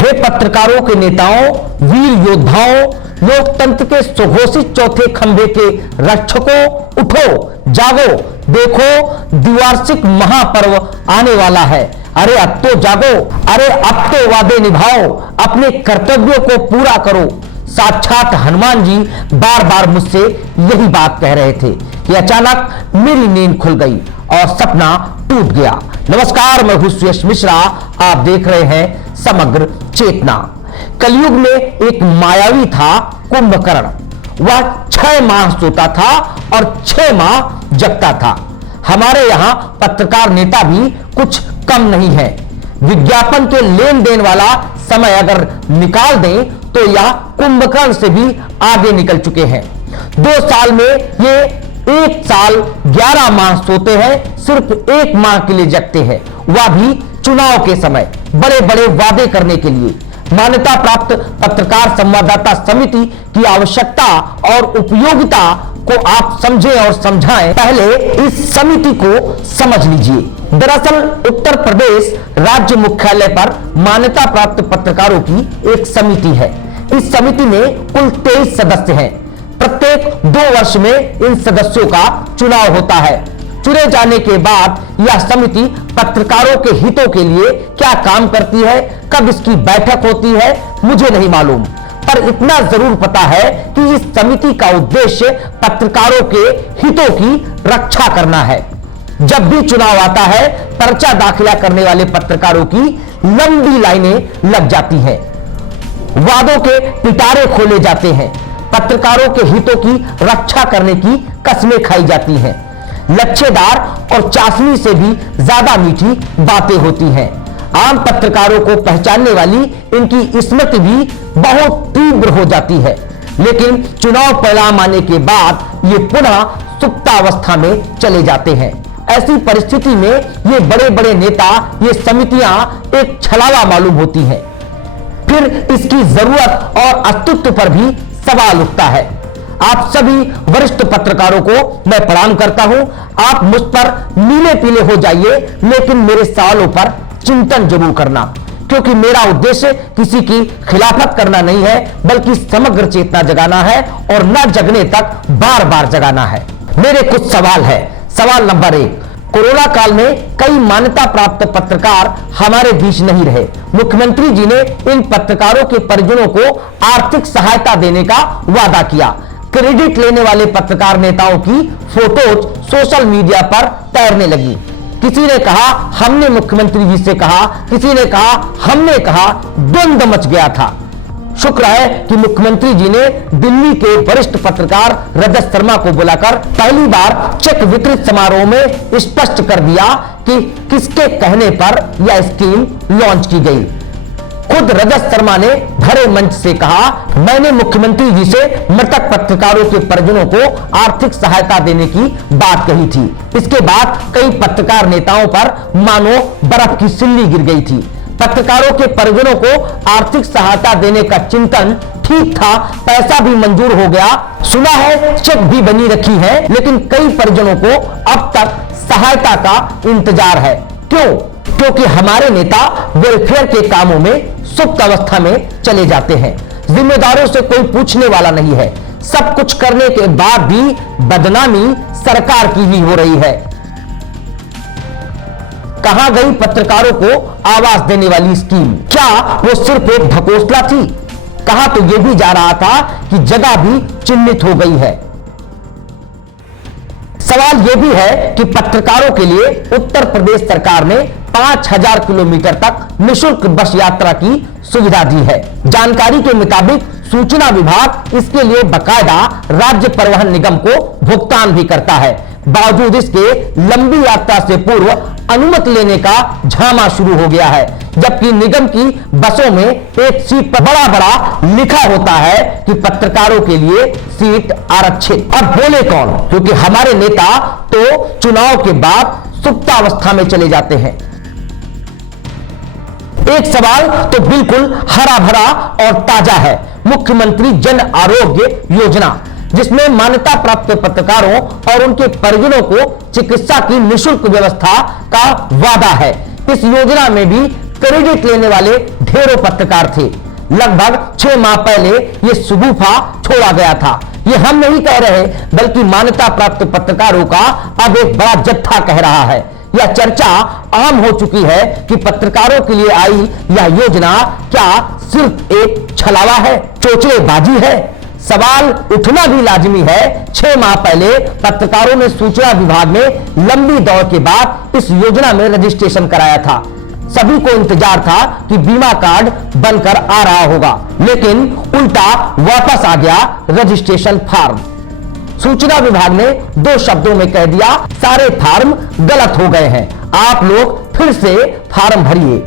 हे पत्रकारों के नेताओं, वीर योद्धाओं, लोकतंत्र के सुघोषित चौथे खंभे के रक्षकों, उठो, जागो, देखो द्विवार्षिक महापर्व आने वाला है। अरे अब तो जागो, अरे अब तो वादे निभाओ, अपने कर्तव्यों को पूरा करो। साक्षात हनुमान जी बार बार मुझसे यही बात कह रहे थे कि अचानक मेरी नींद खुल गई और सपना टूट गया। नमस्कार, मैं हूं सुयश मिश्रा, आप देख रहे हैं समग्र चेतना। कलयुग में एक मायावी था कुंभकर्ण। वह 6 माह सोता था और 6 माह जगता था। हमारे यहां पत्रकार नेता भी कुछ कम नहीं है। विज्ञापन के लेन देन वाला समय अगर निकाल दें तो यह कुंभकर्ण से भी आगे निकल चुके हैं। 2 साल में ये 1 साल 11 माह सोते हैं, सिर्फ 1 माह के लिए जगते हैं, वह भी चुनाव के समय बड़े बड़े वादे करने के लिए। मान्यता प्राप्त पत्रकार संवाददाता समिति की आवश्यकता और उपयोगिता को आप समझें और समझाएं, पहले इस समिति को समझ लीजिए। दरअसल उत्तर प्रदेश राज्य मुख्यालय पर मान्यता प्राप्त पत्रकारों की एक समिति है। इस समिति में कुल 23 सदस्य हैं। प्रत्येक 2 वर्ष में इन सदस्यों का चुनाव होता है। चुने जाने के बाद यह समिति पत्रकारों के हितों के लिए क्या काम करती है, कब इसकी बैठक होती है, मुझे नहीं मालूम, पर इतना जरूर पता है कि इस समिति का उद्देश्य पत्रकारों के हितों की रक्षा करना है। जब भी चुनाव आता है, पर्चा दाखिला करने वाले पत्रकारों की लंबी लाइनें लग जाती हैं। वादों के पिटारे खोले जाते हैं। पत्रकारों के हितों की रक्षा करने की कस्में खाई जाती हैं। लच्छेदार और चाशनी से भी ज्यादा मीठी बातें होती हैं। आम पत्रकारों को पहचानने वाली इनकी स्मृति भी बहुत तीव्र हो जाती है। लेकिन चुनाव परिणाम आने के बाद ये पुनः सुप्तावस्था में चले जाते हैं। ऐसी परिस्थिति में ये बड़े बड़े नेता, ये समितियां एक छलावा मालूम होती हैं। फिर इसकी जरूरत और अस्तित्व पर भी सवाल उठता है। आप सभी वरिष्ठ पत्रकारों को मैं प्रणाम करता हूं। आप मुझ पर नीले पीले हो जाइए, लेकिन मेरे सवालों पर चिंतन जरूर करना, क्योंकि मेरा उद्देश्य किसी की खिलाफत करना नहीं है, बल्कि समग्र चेतना जगाना है और न जगने तक बार बार जगाना है। मेरे कुछ सवाल है। सवाल नंबर 1, कोरोना काल में कई मान्यता प्राप्त पत्रकार हमारे बीच नहीं रहे। मुख्यमंत्री जी ने इन पत्रकारों के परिजनों को आर्थिक सहायता देने का वादा किया। क्रेडिट लेने वाले पत्रकार नेताओं की फोटोज सोशल मीडिया पर तैरने लगी। किसी ने कहा हमने मुख्यमंत्री जी से कहा, किसी ने कहा हमने कहा, द्वंद्व मच गया था। शुक्र है कि मुख्यमंत्री जी ने दिल्ली के वरिष्ठ पत्रकार रजत शर्मा को बुलाकर पहली बार चेक वितरित समारोह में स्पष्ट कर दिया कि किसके कहने पर यह स्कीम लॉन्च की गई। खुद रजत शर्मा ने भरे मंच से कहा, मैंने मुख्यमंत्री जी से मृतक पत्रकारों के परिजनों को आर्थिक सहायता देने की बात कही थी। इसके बाद कई पत्रकार नेताओं पर मानो बर्फ की सिल्ली गिर गई थी। पत्रकारों के परिजनों को आर्थिक सहायता देने का चिंतन ठीक था, पैसा भी मंजूर हो गया, सुना है चेक भी बनी रखी है, लेकिन कई परिजनों को अब तक सहायता का इंतजार है। क्यों? क्योंकि हमारे नेता वेलफेयर के कामों में सुप्त अवस्था में चले जाते हैं। जिम्मेदारों से कोई पूछने वाला नहीं है। सब कुछ करने के बाद भी बदनामी सरकार की ही हो रही है। कहां गई पत्रकारों को आवाज देने वाली स्कीम? क्या वो सिर्फ एक ढकोसला थी? कहा तो यह भी जा रहा था कि जगह भी चिन्हित हो गई है। सवाल यह भी है कि पत्रकारों के लिए उत्तर प्रदेश सरकार ने 5000 किलोमीटर तक निःशुल्क बस यात्रा की सुविधा दी है। जानकारी के मुताबिक सूचना विभाग इसके लिए बकायदा राज्य परिवहन निगम को भुगतान भी करता है। बावजूद इसके लंबी यात्रा से पूर्व अनुमति लेने का झामा शुरू हो गया है, जबकि निगम की बसों में एक सीट पर बड़ा बड़ा लिखा होता है कि पत्रकारों के लिए सीट आरक्षित। अब बोले कौन? क्योंकि हमारे नेता तो चुनाव के बाद सुप्तावस्था में चले जाते हैं। एक सवाल तो बिल्कुल हरा भरा और ताजा है, मुख्यमंत्री जन आरोग्य योजना, जिसमें मान्यता प्राप्त पत्रकारों और उनके परिजनों को चिकित्सा की निःशुल्क व्यवस्था का वादा है। इस योजना में भी क्रेडिट लेने वाले ढेरों पत्रकार थे। लगभग 6 माह पहले यह शगुफा छोड़ा गया था। ये हम नहीं कह रहे, बल्कि मान्यता प्राप्त पत्रकारों का अब एक बड़ा जत्था कह रहा है। यह चर्चा आम हो चुकी है कि पत्रकारों के लिए आई यह योजना क्या सिर्फ एक छलावा है, चोचलेबाजी है। सवाल उठना भी लाजमी है। 6 माह पहले पत्रकारों ने सूचना विभाग में लंबी दौड़ के बाद इस योजना में रजिस्ट्रेशन कराया था। सभी को इंतजार था कि बीमा कार्ड बनकर आ रहा होगा, लेकिन उल्टा वापस आ गया रजिस्ट्रेशन फॉर्म। सूचना विभाग ने 2 शब्दों में कह दिया, सारे फॉर्म गलत हो गए हैं, आप लोग फिर से फॉर्म भरिए।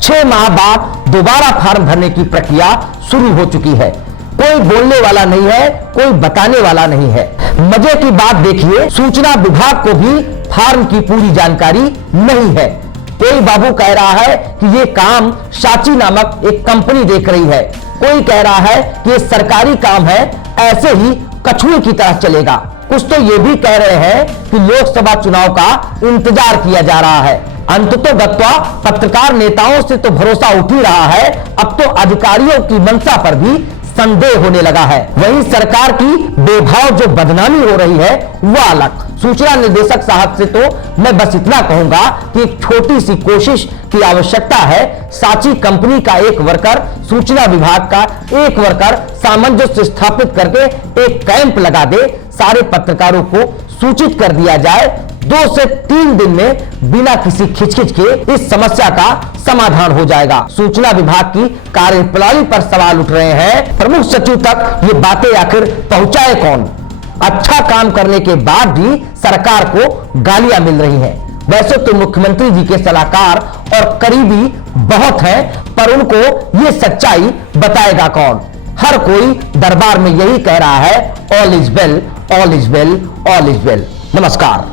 6 माह बाद दोबारा फॉर्म भरने की प्रक्रिया शुरू हो चुकी है। कोई बोलने वाला नहीं है, कोई बताने वाला नहीं है। मजे की बात देखिए, सूचना विभाग को भी फॉर्म की पूरी जानकारी नहीं है। कोई बाबू कह रहा है कि ये काम साची नामक एक कंपनी देख रही है, कोई कह रहा है कि ये सरकारी काम है, ऐसे ही कछुए की तरह चलेगा। कुछ तो ये भी कह रहे हैं कि लोकसभा चुनाव का इंतजार किया जा रहा है। अंततोगत्वा पत्रकार नेताओं से तो भरोसा उठ ही रहा है, अब तो अधिकारियों की मंशा पर भी संदेह होने लगा है। वहीं सरकार की बेभाव जो बदनामी हो रही है वह अलग। सूचना निदेशक साहब से तो मैं बस इतना कहूंगा कि एक छोटी सी कोशिश की आवश्यकता है। साची कंपनी का एक वर्कर, सूचना विभाग का एक वर्कर सामंजस्य स्थापित करके एक कैंप लगा दे, सारे पत्रकारों को सूचित कर दिया जाए। 2 से 3 दिन में बिना किसी खिचखिच के इस समस्या का समाधान हो जाएगा। सूचना विभाग की कार्यप्रणाली पर सवाल उठ रहे हैं, प्रमुख सचिव तक ये बातें आखिर पहुंचाए कौन? अच्छा काम करने के बाद भी सरकार को गालियां मिल रही हैं। वैसे तो मुख्यमंत्री जी के सलाहकार और करीबी बहुत हैं, पर उनको ये सच्चाई बताएगा कौन? हर कोई दरबार में यही कह रहा है, all is well, all is well, all is well. नमस्कार।